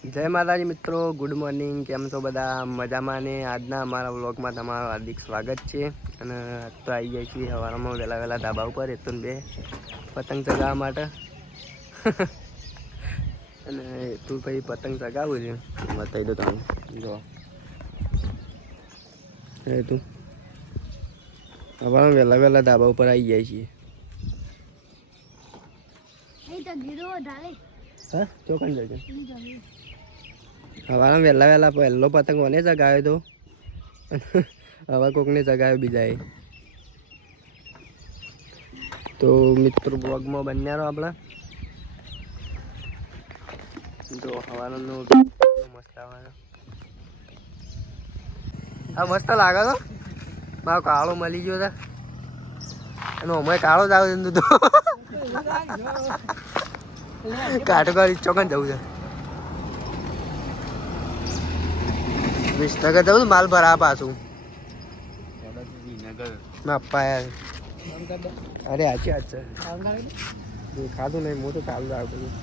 જય માતાજી મિત્રો ગુડ મોર્નિંગ કેમ છો બધા? મજામાં ને? આજના અમારા વ્લોગમાં તમારું હાર્દિક સ્વાગત છે. અને તો આવી જાય છીએ સવારમાં વહેલા વહેલા ધાબા ઉપર એતો બે પતંગ ચગાવવા માટે. અને તું ભાઈ પતંગ ચગાવું છે. બતાવી દો તમને. જો એ તું? સવારમાં વહેલા વહેલા ધાબા ઉપર આવી જાય છીએ. હા? ચોકન જજો. હવાના વહેલા વહેલા પહેલો પતંગ મને ચગાવ્યો તો. હવે કોકને ચગાવ્યો બીજાએ. તો મિત્રો બ્લોગમાં બન્યા આપણા. જો હવાનો મસ્ત આવવાનો. હા મસ્ત લાગે તો. મારો કાળો મળી ગયો હતા એનો અમે કાળો જ આવે તો કાઢો કાઢી ચોકન જવું છે? વિસનગર જવું માલ ભરા પાછું. માપા યાર અરે આચી વાત ખાધું નહીં મોટું કાલું આવે બધું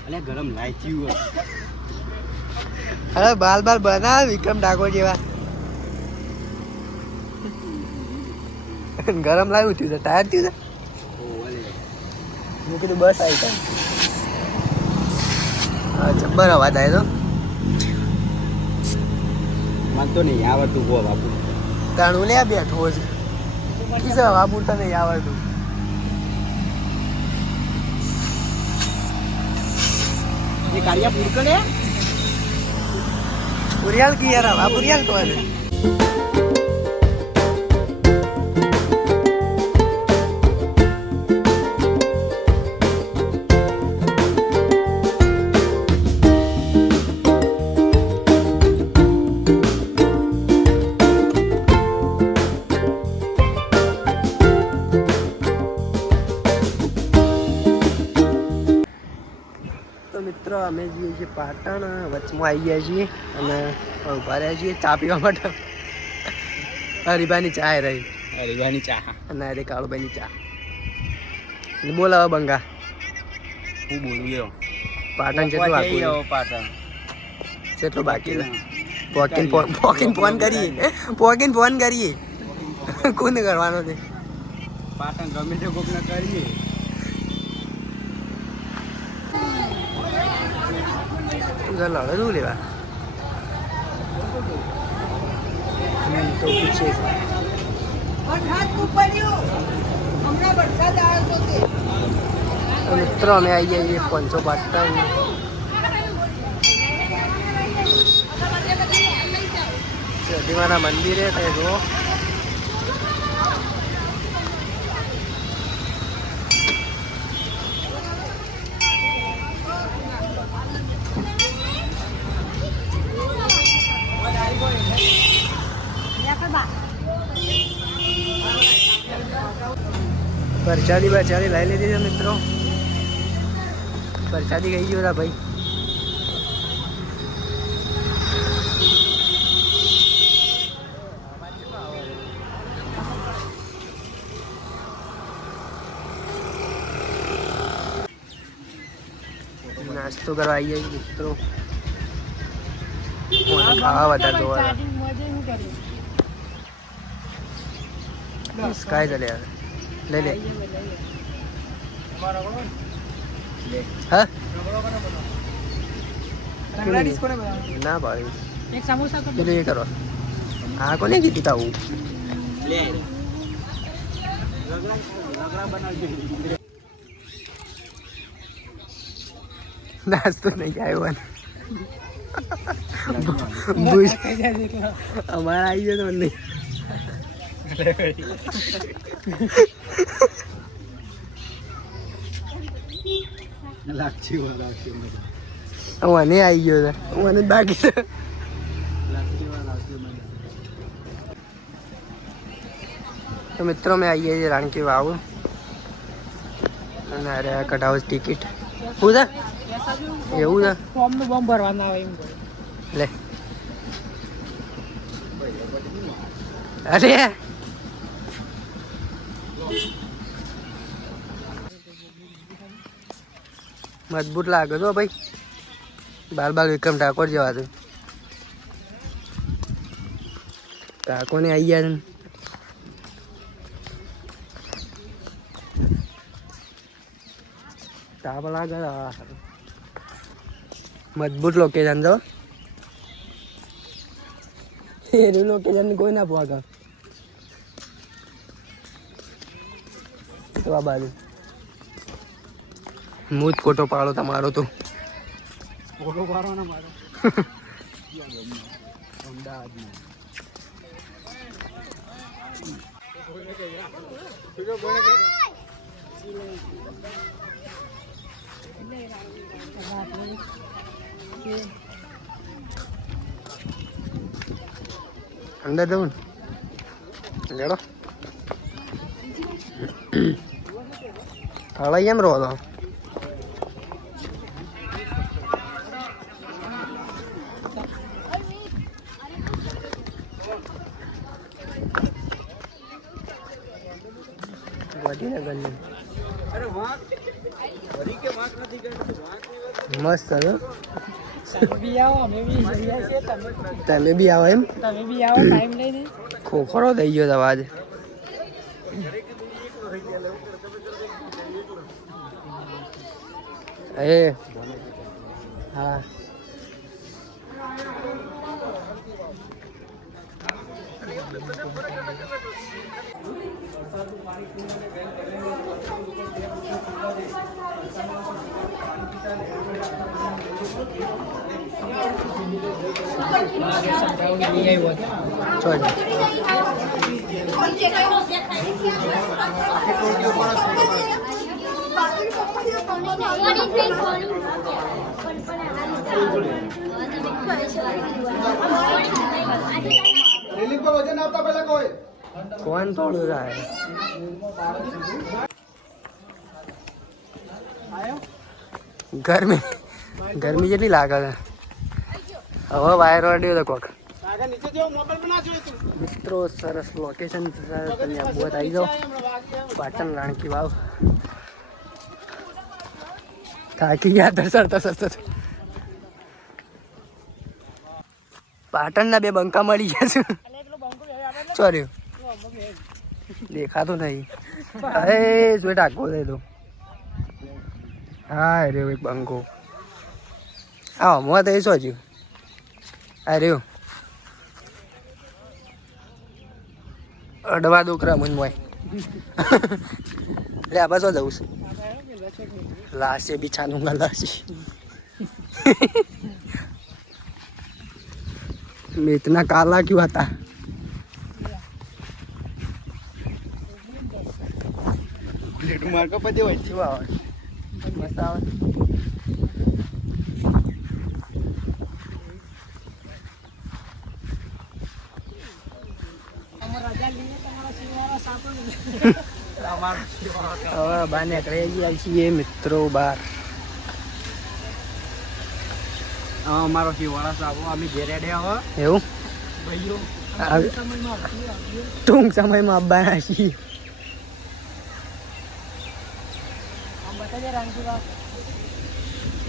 અલ્યા ગરમ લાઈચ્યું અરે બાલ બાલ બનાવે વિક્રમ ડાકોર જેવા. ગરમ લાવ્યું થયું છે. ટાયર થયું છે? મેં કીધું બસ આવી હા જબ્બર અવાજ આવ્યો મને તો નહીં આવડતું હો બાપુ તાણું લે બેઠો છે હવા પૂરતા નહીં આવડતું? એ કાળિયા પૂરકો ને પુરિયાલ કી યાર હવા પુરિયાલ અમે જઈએ છીએ પાટણ વચમાં આવી ગયા છીએ અને ઊભા રહ્યા છીએ ચા પીવા માટે. હરિભાઈની ચા રહી. રીવાની ચા અને અરે કાળુભાઈની ચા. બોલાવો બંગા. હું બોલું પાટણ પહોંચી પાટણ. જેટલું બાકી છે. પોકીન પોકીન ફોન કરીએ. પોકીન ફોન કરીએ. કોને કરવાનો છે? પાટણ ગમે તે કોકને કરીએ. તું ચાલ હવે શું અમે આવી ગયા છીએ પાંચસો પાટણ સદીમાના મંદિરે તે જો પરસાદી પરસાદી લઈ લીધી છે મિત્રો. પરસાદી ગઈ ગયો ભાઈ. નાસ્તો કરવા આવી જાય મિત્રો. ખાવા વધારે જોવા સ્કાય ચાલે લે. લે હા? ના ભાઈ. એક સમોસા તો પેલું એ કરો. હા કોને કીધું તાવું લે. રગડા રગડા બનાવજો. નાસ્તો નહીં આવ્યો અમારા આવી ગયો તો નહીં લાગજી વા લાગજી મને આવી ગયો છે. મને બાકી તો મિત્રો મેં આવી ગયા છે રાણકી વાવ. અને અરે કઢાવો ટિકિટ શું છે? એવું છે? ફોર્મનું ભરવાના આવે એમ લે અરે મજબૂત લાગે છો ભાઈ બાર બાર વિક્રમ ઠાકોર જેવા છે ઠાકોરને આવી ગયા છે ને. તાપ લાગે છે. આ. મજબૂત લોકેશન છો એનું લોકેશન કોઈ ના પહોંચે તો બાજુ હું જ ફોટો પાડો તમારો તો ફોટો પાડવાનો મારો અમદાવાદમાં અંદર જવું ને લેડો હળાઈ એમ રહો તો ગાંધીનગરની અરે વાંક વળી કે વાંક નથી કરતું વાંકની મસ્ત હતો તમે બી આવો એમ તમે બી આવો ટાઈમ લઈને ખોખરો થઈ ગયો તો આજે એ હા કોણ થોડું થાય ગરમી ગરમી જેટલી લાગે છે. હવે વાયર વાડ્યો તો કોક. મિત્રો સરસ લોકેશન તમે આબુઆત આવી જાઓ. પાટણ રાણકી વાવ. થાકી ગયા દસડતા સસ્તો પાટણના બે બંકા મળી ગયા છે. સોરી દેખાતું નહીં. અરે જો ટાકો દે દો. હા રે એક બંકો. હા મોં તો એ સોજ્યું આ રહ્યો અડવા ડોકરા મન મોય લે આ બસો જવું છે લાશે બિછાનું લાશે मैं इतना काला क्यों आता લેટું માર કપા દેવાય क्यों आवा मस्त आवा હવે બાને કરી ગયા છીએ મિત્રો બાર. હા અમારો શિવાળા સાબુ અમે ઘેરે રેડ્યા એવું? ભાઈઓ ટૂંક સમયમાં આવવાના છીએ.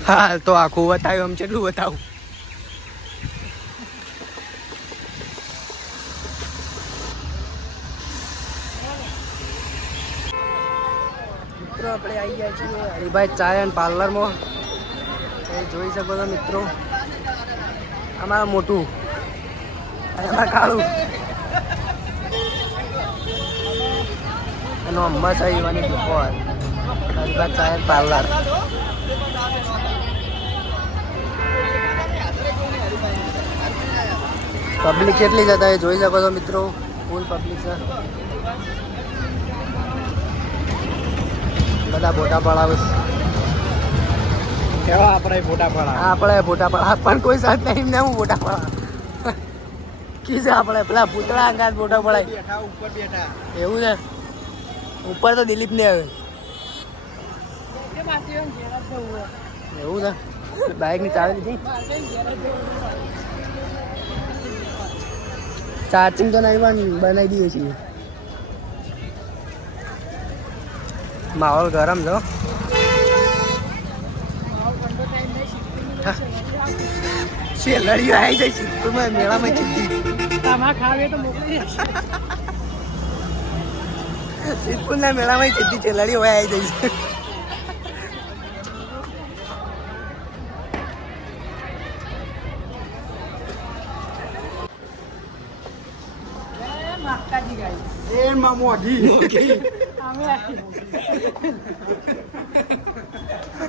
હા તો આખું બતાવ્યું આમ કેટલું બતાવું મિત્રો આપણે આવી ગયા છીએ હરિભાઈ ચાય અને પાર્લરમાં. એ જોઈ શકો છો મિત્રો. અમારા મોટું. અમારા કાળું. એનો અમ્મા સાહેબની દુકાન હરિભાઈ ચાય અને પાર્લર. પબ્લિક કેટલી જતા એ જોઈ શકો છો મિત્રો. ફૂલ પબ્લિક છે. બધા ફોટા પડાવે. કેવા આપણે ફોટા પડા આપણે ફોટા પડા પણ કોઈ સાથ નહીં ને હું ફોટા પડા કીધું આપણે પેલા પૂતળા અંગાત ફોટા પડાય. ઉપર બેઠા એવું છે? ઉપર તો દિલીપ ને આવે. એવું છે? ચાવી ઘેર જ જવું હોય. ચાર્જિંગ તો નહીં પણ બનાવી દઈએ છીએ. માહોલ ગરમ જો. સેલરીઓ આવી જાય સિદ્ધપુરમાં મેળામાં સીધી તમારે ખાવે તો મોકલી દેશે. સિદ્ધપુરના મેળામાં સીધી સેલરીઓ આવી જાય છે. એ માતાજી ગાય.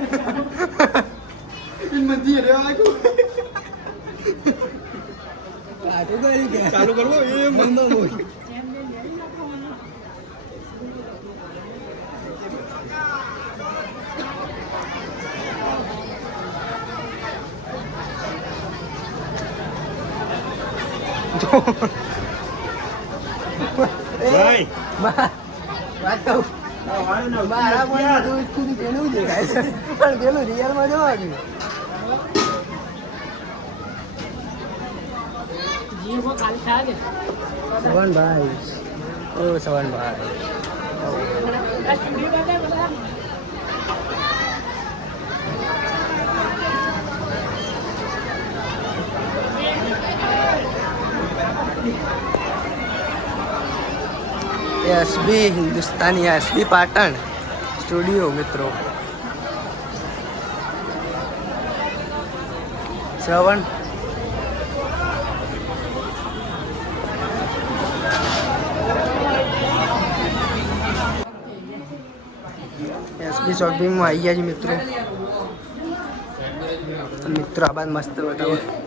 એમાં મોઢી અમે મંદી રે આખું ચાલુ કરવો એ મંદો મોઢી એમ ને લઈ નાખવાનું. ભાઈ બા- વાત કહું મારા પણ તો સ્કૂલ પેલું દેખાય. છે પણ પેલું રિયલમાં ઓ ચૂડી બતાય બધા. SB Hindustani SB Patan studio મિત્રો શ્રવણ એસબી શોપિંગમાં આવી ગયા છે મિત્રો મિત્રો આ બાદ મસ્ત બતાવો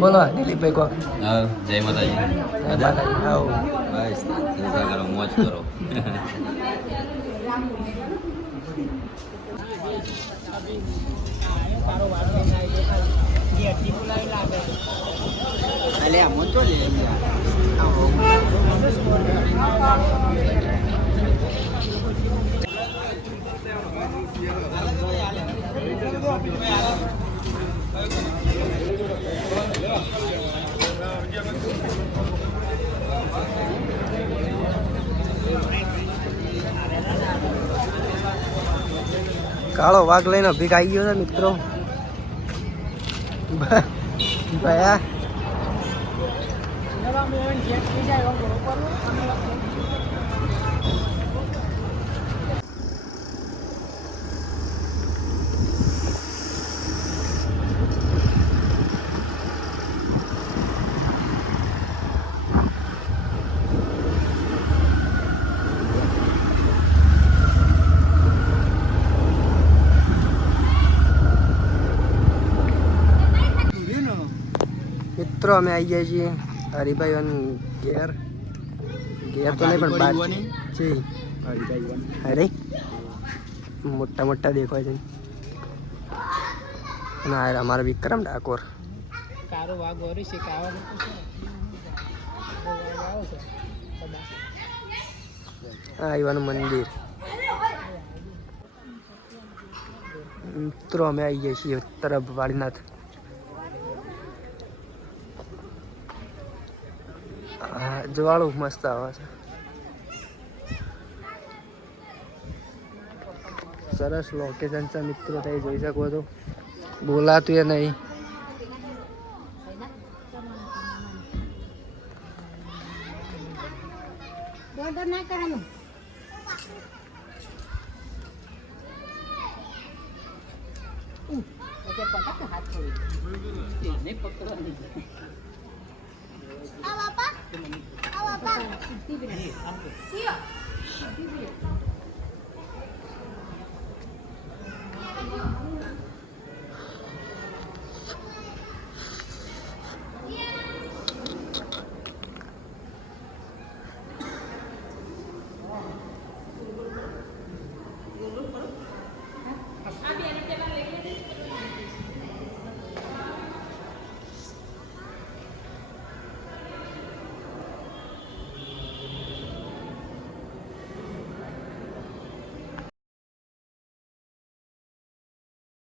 બોલો દિલીપભાઈ કો હા જય માતાજી. માતાજી, આવો. બસ જલસા કરો મોજ કરો. અલે આમ તો લે કાળો વાઘ લઈને આવી ગયો છે મિત્રો. ભયા એનો આમ એમ જેટ થઈ જાય એવો બરોબર અમે મિત્રો અમે આવી ગયા છીએ હરિભાઈ અને ઘેર. ઘેર તો નહીં પણ બાર છે અરે મોટા મોટા દેખાય છે ના. યાર અમારા વિક્રમ ડાકોર. કારો વાઘ વરી છે. આ આવ્યાનું મંદિર. મિત્રો અમે આવી ગયા છીએ તરફ વાળીનાથ હા જવાળું મસ્ત આવે છે. સરસ લોકેશન છે મિત્રો થઈ જોઈ શકો છો. બોલાતું એ નહીં. પકડવાની. 不要不